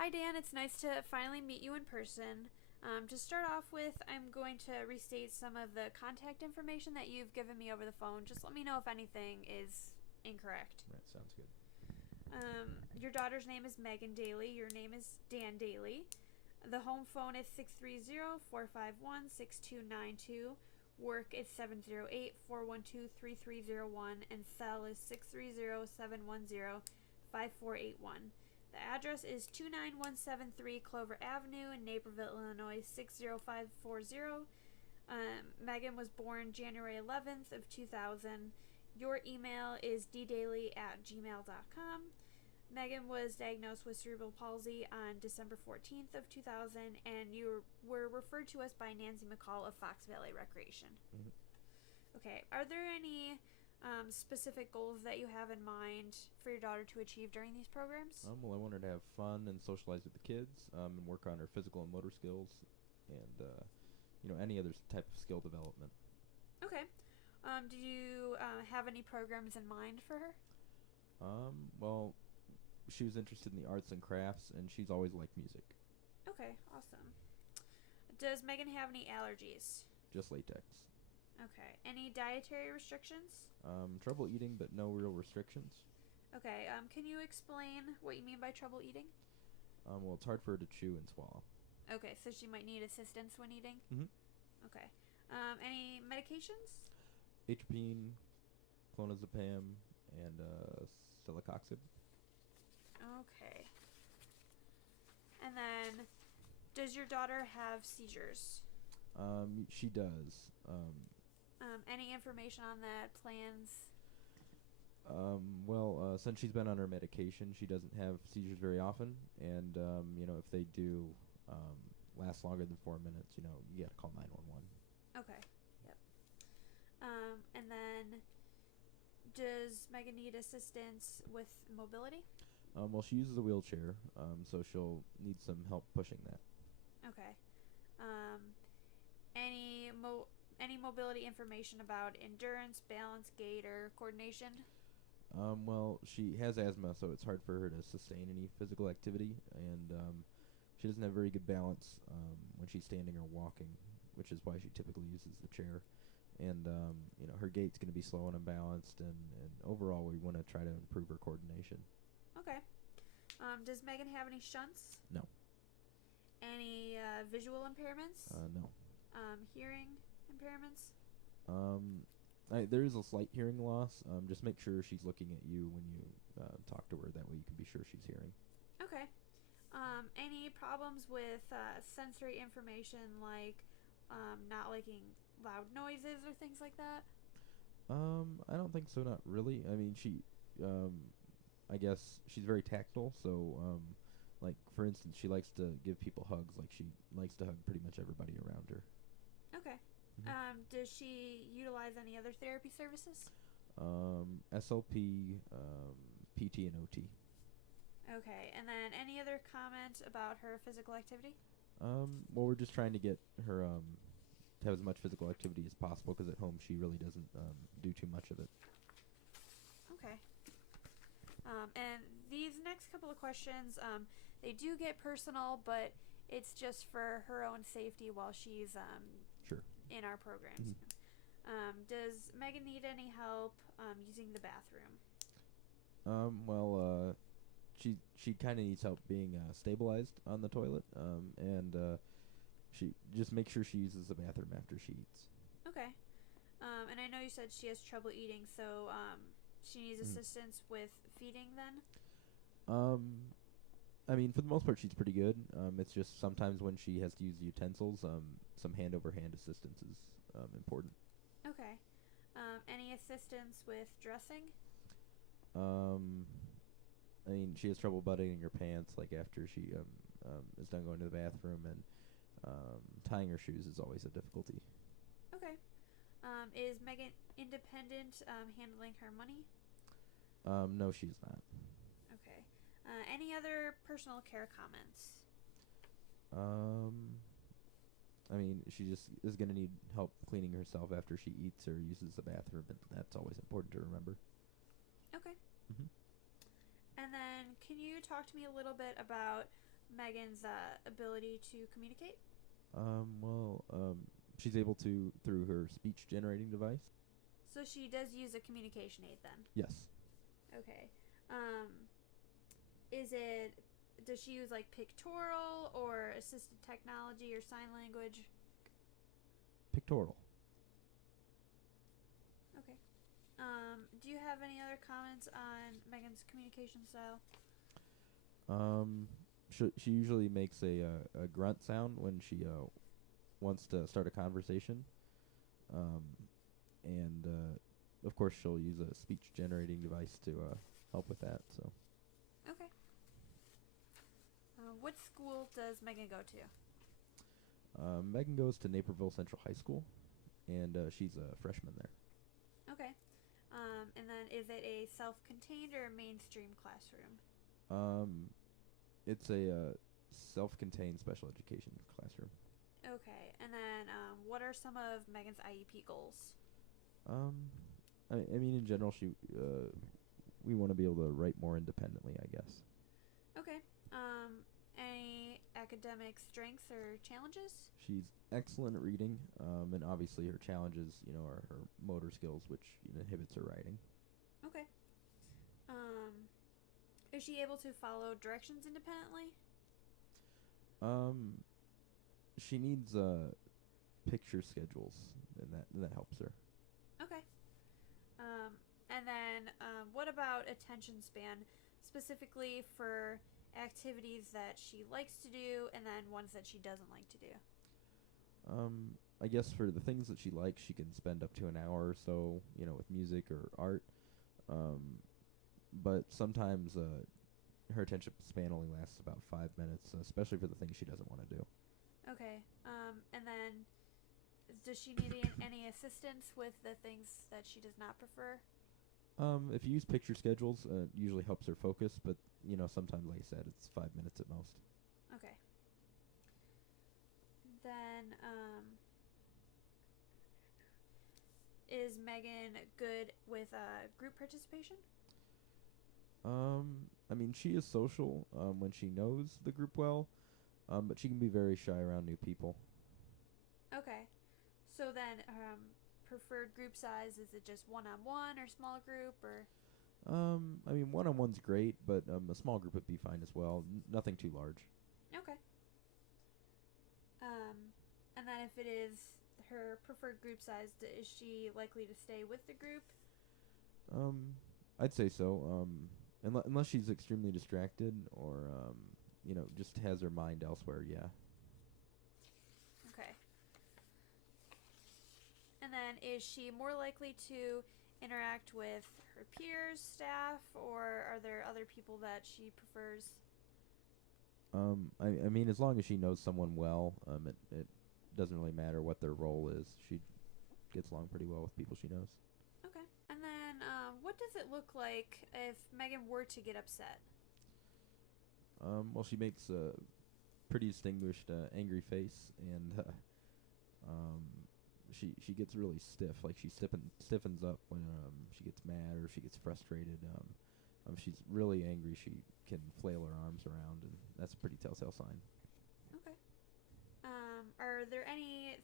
Hi, Dan. It's nice to finally meet you in person. To start off with, I'm going to restate some of the contact information that you've given me over the phone. Just let me know if anything is incorrect. Right, sounds good. Your daughter's name is Megan Daly. Your name is Dan Daly. The home phone is 630-451-6292. Work is 708-412-3301. And cell is 630-710-5481. The address is 29173 Clover Avenue in Naperville, Illinois 60540. Megan was born January 11th of 2000. Your email is ddaily@gmail.com. Megan was diagnosed with cerebral palsy on December 14th of 2000, and you were referred to us by Nancy McCall of Fox Valley Recreation. Mm-hmm. Okay, are there any specific goals that you have in mind for your daughter to achieve during these programs? Well, I want her to have fun and socialize with the kids, and work on her physical and motor skills, and any other type of skill development. Okay. Do you have any programs in mind for her? Well, she was interested in the arts and crafts, and she's always liked music. Okay, awesome. Does Megan have any allergies? Just latex. Okay. Any dietary restrictions? Trouble eating, but no real restrictions. Okay. Can you explain what you mean by trouble eating? Well, it's hard for her to chew and swallow. Okay, so she might need assistance when eating? Mm-hmm. Okay. Any medications? Atropine, clonazepam, and celecoxib. Okay. And then, does your daughter have seizures? She does. Any information on that? Plans? Since she's been on her medication, she doesn't have seizures very often, and if they do last longer than 4 minutes, you gotta call 911. Okay. Yep. And then, does Megan need assistance with mobility? Well, she uses a wheelchair, so she'll need some help pushing that. Okay. Any mobility information about endurance, balance, gait, or coordination? Well, she has asthma, so it's hard for her to sustain any physical activity, and she doesn't have very good balance when she's standing or walking, which is why she typically uses the chair. And her gait's going to be slow and unbalanced, and overall, we want to try to improve her coordination. Okay. Does Megan have any shunts? No. Any visual impairments? No. Hearing impairments? There is a slight hearing loss. Just make sure she's looking at you when you talk to her. That way you can be sure she's hearing. Okay. Any problems with sensory information, like not liking loud noises or things like that? I don't think so. Not really. I mean, I guess she's very tactile. So, like for instance, she likes to give people hugs. Like she likes to hug pretty much everybody around her. Okay. Mm-hmm. Does she utilize any other therapy services? SLP, PT, and OT. Okay. And then any other comment about her physical activity? Well, we're just trying to get her to have as much physical activity as possible, because at home she really doesn't do too much of it. Okay. And these next couple of questions, they do get personal, but it's just for her own safety while she's Sure. in our programs. Mm-hmm. Does Megan need any help using the bathroom? She kind of needs help being stabilized on the toilet, and she just make sure she uses the bathroom after she eats. Okay. And I know you said she has trouble eating, so she needs assistance with feeding then? I mean, for the most part, she's pretty good. It's just sometimes when she has to use the utensils, some hand-over-hand assistance is important. Okay. Any assistance with dressing? I mean, she has trouble buttoning her pants, like after she is done going to the bathroom, and tying her shoes is always a difficulty. Okay. Is Megan independent handling her money? No, she's not. Okay. Any other personal care comments? I mean, she just is going to need help cleaning herself after she eats or uses the bathroom, and that's always important to remember. Okay. Mm-hmm. And then, can you talk to me a little bit about Megan's ability to communicate? Well, she's able to through her speech generating device. So she does use a communication aid then? Yes. Okay. Does she use like pictorial or assistive technology or sign language? Pictorial. Okay. Do you have any other comments on Megan's communication style? She usually makes a grunt sound when she wants to start a conversation. And of course she'll use a speech generating device to help with that. So. Okay. What school does Megan go to? Megan goes to Naperville Central High School, and she's a freshman there. Okay. And then is it a self-contained or a mainstream classroom? It's a self-contained special education classroom. Okay. And then what are some of Megan's IEP goals? I mean, in general, we want to be able to write more independently, I guess. Okay. Any academic strengths or challenges? She's excellent at reading, and obviously her challenges, are her motor skills, which inhibits her writing. Okay. Is she able to follow directions independently? She needs picture schedules, and that helps her. Okay. And then what about attention span, specifically for activities that she likes to do and then ones that she doesn't like to do? I guess for the things that she likes, she can spend up to an hour or so, with music or art. But sometimes her attention span only lasts about 5 minutes, especially for the things she doesn't want to do. Okay. And then does she need any assistance with the things that she does not prefer? If you use picture schedules, it usually helps her focus, but sometimes, like I said, it's 5 minutes at most. Okay. Then, is Megan good with group participation? I mean, she is social when she knows the group well, but she can be very shy around new people. Okay. So then, preferred group size, is it just one-on-one or small group or? I mean, one-on-one's great, but a small group would be fine as well. Nothing too large. Okay. And then if it is her preferred group size, is she likely to stay with the group? I'd say so. Unless she's extremely distracted or just has her mind elsewhere. Yeah. Okay. And then is she more likely to interact with her peers, staff, or are there other people that she prefers? I mean, as long as she knows someone well, it doesn't really matter what their role is. She gets along pretty well with people she knows. Okay. And then what does it look like if Megan were to get upset? Well, she makes a pretty distinguished angry face, and she gets really stiff. Like she stiffens up when she gets mad or she gets frustrated. She's really angry. She can flail her arms around, and that's a pretty telltale sign. Okay. Are there any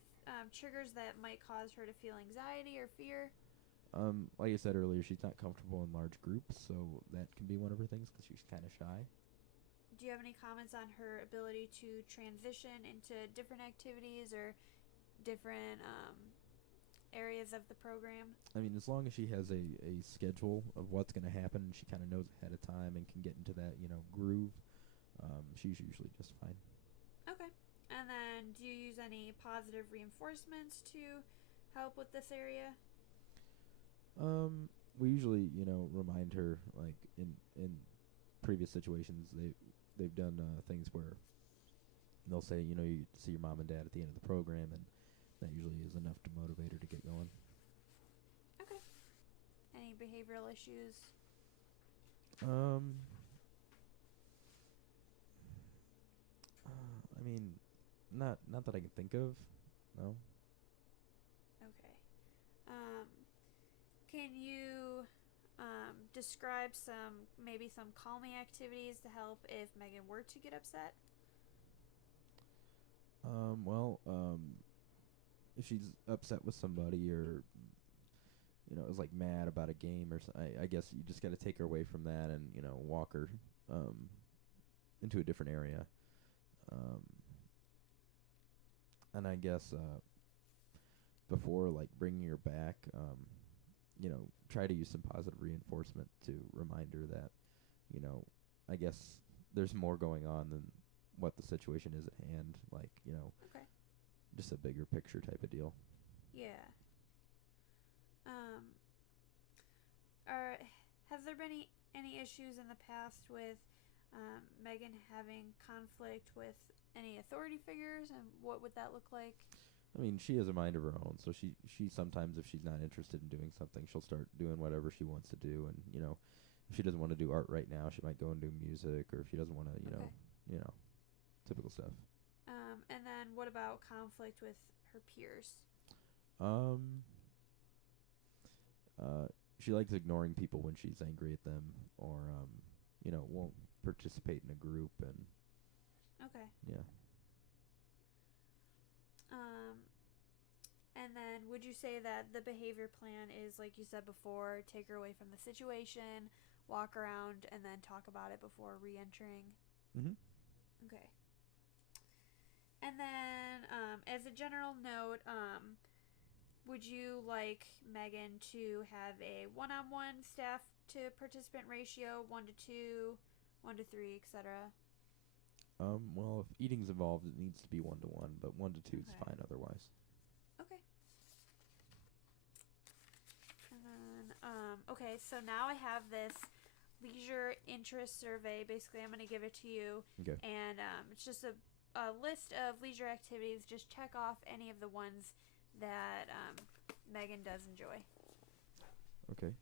triggers that might cause her to feel anxiety or fear? Like I said earlier, she's not comfortable in large groups, so that can be one of her things because she's kind of shy. Do you have any comments on her ability to transition into different activities or different areas of the program? I mean, as long as she has a schedule of what's going to happen, and she kind of knows ahead of time and can get into that, groove, she's usually just fine. Okay. And then do you use any positive reinforcements to help with this area? We usually, remind her, like, in previous situations, they've done things where they'll say, you see your mom and dad at the end of the program, and that usually is enough to motivate her to get going. Okay. Any behavioral issues? I mean, not that I can think of. No. Okay. Can you describe some calming activities to help if Megan were to get upset? Well, if she's upset with somebody or is like mad about a game or I guess you just got to take her away from that and walk her into a different area. Um, and I guess before like bringing her back, try to use some positive reinforcement to remind her that I guess there's more going on than what the situation is at hand. Like Okay. just a bigger picture type of deal. Yeah. Has there been any issues in the past with Megan having conflict with any authority figures, and what would that look like? I mean, she has a mind of her own, so she sometimes, if she's not interested in doing something, she'll start doing whatever she wants to do, and if she doesn't want to do art right now, she might go and do music, or if she doesn't want to, typical stuff. And then what about conflict with her peers? She likes ignoring people when she's angry at them, or won't participate in a group, and Okay. yeah. And then would you say that the behavior plan is, like you said before, take her away from the situation, walk around, and then talk about it before re-entering? Mhm. Okay. And then, as a general note, would you like Megan to have a one-on-one staff to participant ratio, 1-2, 1-3, etc.? Well, if eating's involved, it needs to be 1-1, but 1-2 is Okay. fine otherwise. Okay. And then, okay, so now I have this leisure interest survey. Basically, I'm going to give it to you. Okay. And it's just a list of leisure activities. Just check off any of the ones that Megan does enjoy. Okay.